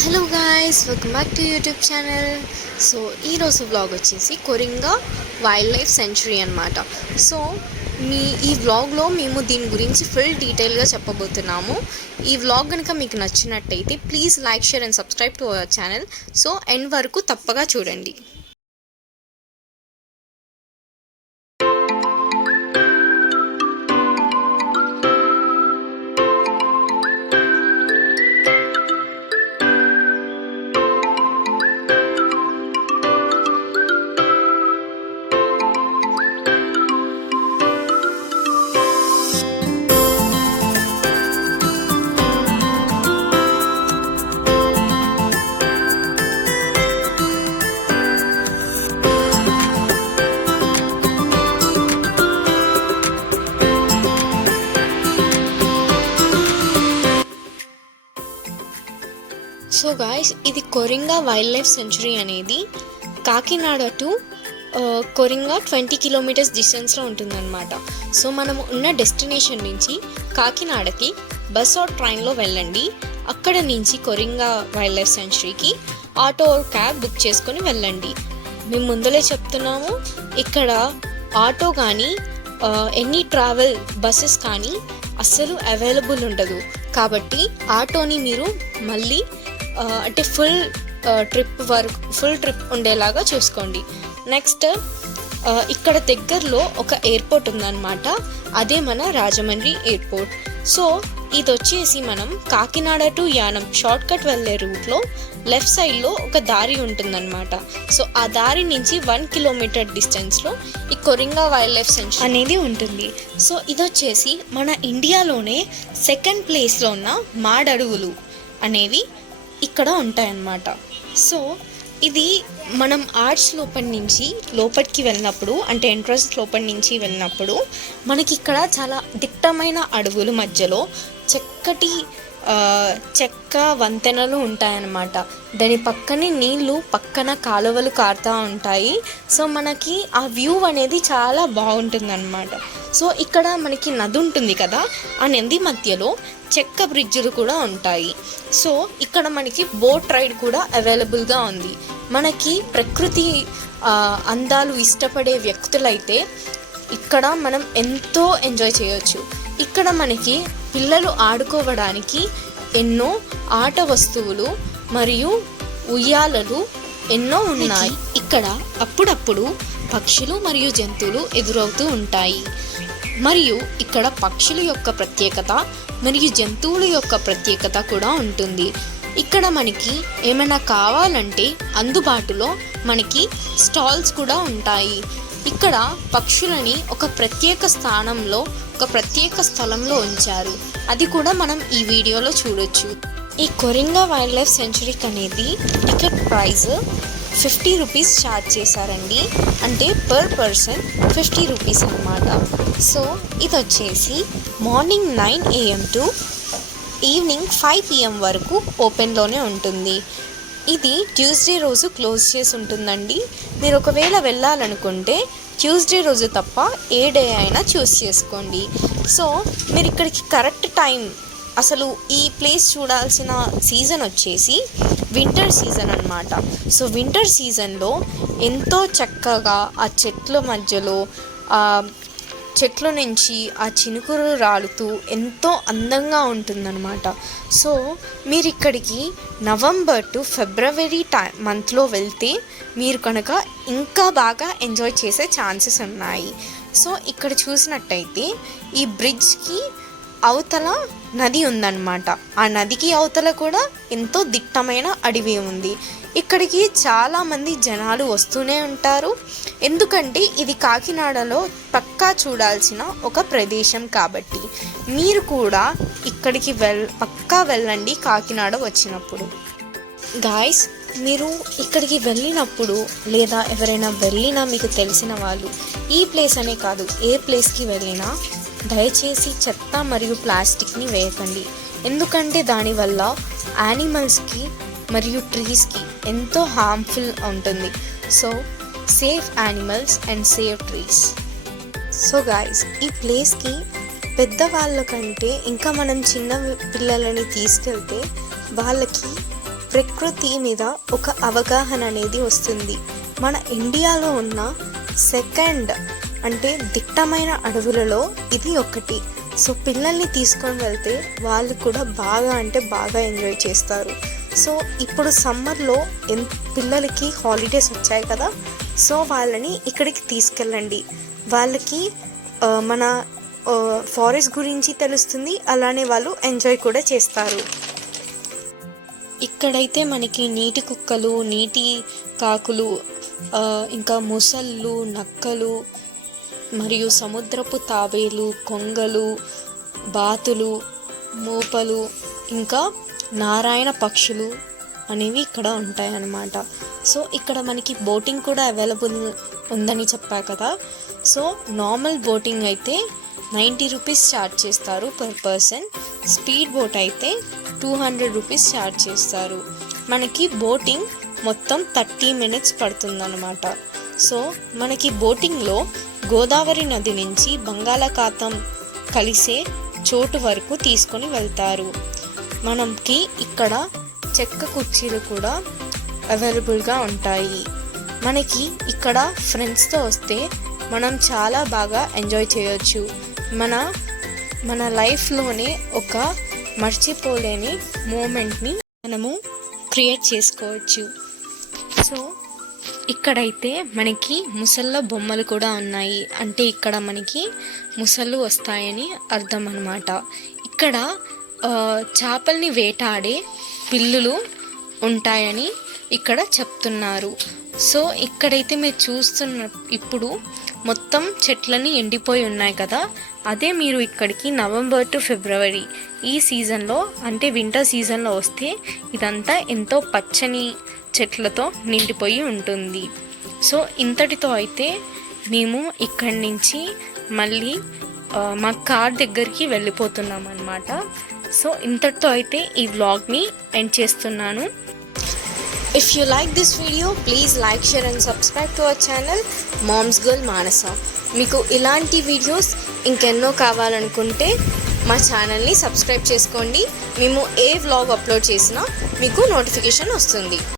Hello guys welcome back to YouTube channel so ఈరోజు vlog వచ్చేసి Coringa wild life sanctuary అనమాట so మీ ఈ వ్లాగ్లో మేము దీని గురించి ఫుల్ డీటెయిల్గా చెప్పబోతున్నాము. ఈ వ్లాగ్ కనుక మీకు నచ్చినట్టయితే please like share and subscribe to our channel so end వరకు తప్పగా చూడండి. సో గాయస్ ఇది కొరింగా వైల్డ్ లైఫ్ సెంచురీ అనేది Kakinada to Coringa twenty kilometers డిస్టెన్స్లో ఉంటుందన్నమాట. సో మనం ఉన్న డెస్టినేషన్ నుంచి కాకినాడకి బస్ ఆర్ ట్రైన్లో వెళ్ళండి. అక్కడ నుంచి కొరింగా వైల్డ్ లైఫ్ సెంచురీకి ఆటో ఆర్ క్యాబ్ బుక్ చేసుకొని వెళ్ళండి. మేము ముందలే చెప్తున్నాము ఇక్కడ ఆటో కానీ ఎనీ ట్రావెల్ బస్సెస్ కానీ అస్సలు అవైలబుల్ ఉండదు. కాబట్టి ఆటోని మీరు మళ్ళీ అంటే ఫుల్ ట్రిప్ వరకు ఫుల్ ట్రిప్ ఉండేలాగా చూసుకోండి. నెక్స్ట్ ఇక్కడ దగ్గరలో ఒక ఎయిర్పోర్ట్ ఉందన్నమాట. అదే మన రాజమండ్రి ఎయిర్పోర్ట్ సో ఇది వచ్చేసి మనం Kakinada to Yanam short cut వెళ్ళే రూట్లో లెఫ్ట్ సైడ్లో ఒక దారి ఉంటుందన్నమాట. సో ఆ దారి నుంచి వన్ కిలోమీటర్ డిస్టెన్స్లో ఈ కొరింగా వైల్డ్ లైఫ్ సెంచురీ అనేది ఉంటుంది. సో ఇది వచ్చేసి మన ఇండియాలోనే సెకండ్ ప్లేస్లో ఉన్న మాడడుగులు అనేవి ఇక్కడ ఉంటాయన్నమాట. సో ఇది మనం ఆర్ట్స్ లోపల నుంచి లోపలికి వెళ్ళినప్పుడు అంటే ఎంట్రన్స్ లోపల నుంచి వెళ్ళినప్పుడు మనకి ఇక్కడ చాలా దిట్టమైన అడవులు మధ్యలో చక్కటి చెక్క వంతెనలు ఉంటాయన్నమాట. దాని పక్కనే నీళ్ళు పక్కన కాలువలు కారుతూ ఉంటాయి. సో మనకి ఆ వ్యూ అనేది చాలా బాగుంటుందన్నమాట. సో ఇక్కడ మనకి నది ఉంటుంది కదా ఆ నది మధ్యలో చెక్క బ్రిడ్జులు కూడా ఉంటాయి. సో ఇక్కడ మనకి బోట్ రైడ్ కూడా అవైలబుల్గా ఉంది. మనకి ప్రకృతి అందాలు ఇష్టపడే వ్యక్తులైతే ఇక్కడ మనం ఎంతో ఎంజాయ్ చేయొచ్చు. ఇక్కడ మనకి పిల్లలు ఆడుకోవడానికి ఎన్నో ఆట వస్తువులు మరియు ఉయ్యాలలు ఎన్నో ఉన్నాయి. ఇక్కడ అప్పుడప్పుడు పక్షులు మరియు జంతువులు ఎదురవుతూ ఉంటాయి. మరియు ఇక్కడ పక్షుల యొక్క ప్రత్యేకత మరియు జంతువుల యొక్క ప్రత్యేకత కూడా ఉంటుంది. ఇక్కడ మనకి ఏమైనా కావాలంటే అందుబాటులో మనకి స్టాల్స్ కూడా ఉంటాయి. ఇక్కడ పక్షులని ఒక ప్రత్యేక స్థానంలో ఒక ప్రత్యేక స్థలంలో ఉంచారు. అది కూడా మనం ఈ వీడియోలో చూడొచ్చు. ఈ కొరింగా వైల్డ్ లైఫ్ సెంచురీకి అనేది ticket price fifty rupees charge చేశారండి. అంటే పర్ పర్సన్ ఫిఫ్టీ రూపీస్ అన్నమాట. సో ఇది వచ్చేసి morning nine AM to evening five PM వరకు ఓపెన్లోనే ఉంటుంది. ఇది ట్యూస్డే రోజు క్లోజ్ చేసి ఉంటుందండి. మీరు ఒకవేళ వెళ్ళాలనుకుంటే ట్యూస్డే రోజు తప్ప ఏ డే అయినా చూస్ చేసుకోండి. సో మీరు ఇక్కడికి కరెక్ట్ టైం అసలు ఈ ప్లేస్ చూడాల్సిన సీజన్ వచ్చేసి వింటర్ సీజన్ అన్నమాట. సో వింటర్ సీజన్లో ఎంతో చక్కగా ఆ చెట్ల మధ్యలో చెట్ల నుంచి ఆ చినుకులు రాలుతూ ఎంతో అందంగా ఉంటుందన్నమాట. సో మీరు ఇక్కడికి నవంబర్ టు ఫిబ్రవరి టై మంత్లో వెళ్తే మీరు కనుక ఇంకా బాగా ఎంజాయ్ చేసే ఛాన్సెస్ ఉన్నాయి. సో ఇక్కడ చూసినట్టయితే ఈ బ్రిడ్జ్కి అవతల నది ఉందన్నమాట. ఆ నదికి అవతల కూడా ఎంతో దిట్టమైన అడవి ఉంది. ఇక్కడికి చాలామంది జనాలు వస్తూనే ఉంటారు. ఎందుకంటే ఇది కాకినాడలో పక్కా చూడాల్సిన ఒక ప్రదేశం కాబట్టి. మీరు కూడా ఇక్కడికి వెల్ పక్కా వెళ్ళండి కాకినాడ వచ్చినప్పుడు. గాయస్ మీరు ఇక్కడికి వెళ్ళినప్పుడు లేదా ఎవరైనా వెళ్ళినా మీకు తెలిసిన వాళ్ళు ఈ ప్లేస్ అనే కాదు ఏ ప్లేస్కి వెళ్ళినా దయచేసి చెత్త మరియు ప్లాస్టిక్ని వేయకండి. ఎందుకంటే దానివల్ల యానిమల్స్కి మరియు ట్రీస్కి ఎంతో హార్మ్ఫుల్ ఉంటుంది. So safe animals and safe trees. So guys ఈ ప్లేస్కి పెద్దవాళ్ళ కంటే ఇంకా మనం చిన్న పిల్లలని తీసుకెళ్తే వాళ్ళకి ప్రకృతి మీద ఒక అవగాహన అనేది వస్తుంది. మన ఇండియాలో ఉన్న సెకండ్ అంటే దిట్టమైన అడవులలో ఇది ఒకటి సో పిల్లల్ని తీసుకొని వెళ్తే వాళ్ళు కూడా బాగా అంటే బాగా ఎంజాయ్ చేస్తారు. సో ఇప్పుడు సమ్మర్లో ఎన్ పిల్లలకి హాలిడేస్ వచ్చాయి కదా. సో వాళ్ళని ఇక్కడికి తీసుకెళ్ళండి. వాళ్ళకి మన ఫారెస్ట్ గురించి తెలుస్తుంది. అలానే వాళ్ళు ఎంజాయ్ కూడా చేస్తారు. ఇక్కడైతే మనకి నీటి కుక్కలు నీటి కాకులు ఇంకా ముసళ్ళు నక్కలు మరియు సముద్రపు తాబేలు కొంగలు బాతులు మూపలు ఇంకా నారాయణ పక్షులు అనేవి ఇక్కడ ఉంటాయి అన్నమాట సో ఇక్కడ మనకి బోటింగ్ కూడా అవైలబుల్ ఉందని చెప్పా కదా. సో నార్మల్ బోటింగ్ అయితే నైంటీ రూపీస్ ఛార్జ్ చేస్తారు పర్ పర్సన్. స్పీడ్ బోట్ అయితే టూ హండ్రెడ్ రూపీస్ ఛార్జ్ చేస్తారు. మనకి బోటింగ్ మొత్తం థర్టీ మినిట్స్ పడుతుందన్నమాట. సో మనకి బోటింగ్లో గోదావరి నది నుంచి బంగాళాఖాతం కలిసే చోటు వరకు తీసుకొని వెళ్తారు. మనకి ఇక్కడ చెక్క కుర్చీలు కూడా అవైలబుల్గా ఉంటాయి. మనకి ఇక్కడ ఫ్రెండ్స్తో వస్తే మనం చాలా బాగా ఎంజాయ్ చేయొచ్చు. మన మన లైఫ్లోనే ఒక మర్చిపోలేని మూమెంట్ని మనము క్రియేట్ చేసుకోవచ్చు. సో ఇక్కడైతే మనకి ముసళ్ళ బొమ్మలు కూడా ఉన్నాయి. అంటే ఇక్కడ మనకి ముసళ్ళు వస్తాయని అర్థం అనమాట ఇక్కడ చేపల్ని వేటాడే పిల్లులు ఉంటాయని ఇక్కడ చెప్తున్నారు. సో ఇక్కడైతే మీరు చూస్తున్న ఇప్పుడు మొత్తం చెట్లని ఎండిపోయి ఉన్నాయి కదా. అదే మీరు ఇక్కడికి నవంబర్ టు ఫిబ్రవరి ఈ సీజన్లో అంటే వింటర్ సీజన్లో వస్తే ఇదంతా ఎంతో పచ్చని చెట్లతో నిండిపోయి ఉంటుంది. సో ఇంతటితో అయితే మేము ఇక్కడి నుంచి మళ్ళీ మా కార్ దగ్గరికి వెళ్ళిపోతున్నాం అనమాట సో ఇంతటితో అయితే ఈ వ్లాగ్ని ఎండ్ చేస్తున్నాను. If you like this video please like share and subscribe to our channel moms girl Manasa మీకు ఇలాంటి వీడియోస్ ఇంకెన్నో కావాలనుకుంటే మా ఛానల్ని సబ్స్క్రైబ్ చేసుకోండి. మేము ఏ వ్లాగ్ అప్లోడ్ చేసినా మీకు నోటిఫికేషన్ వస్తుంది.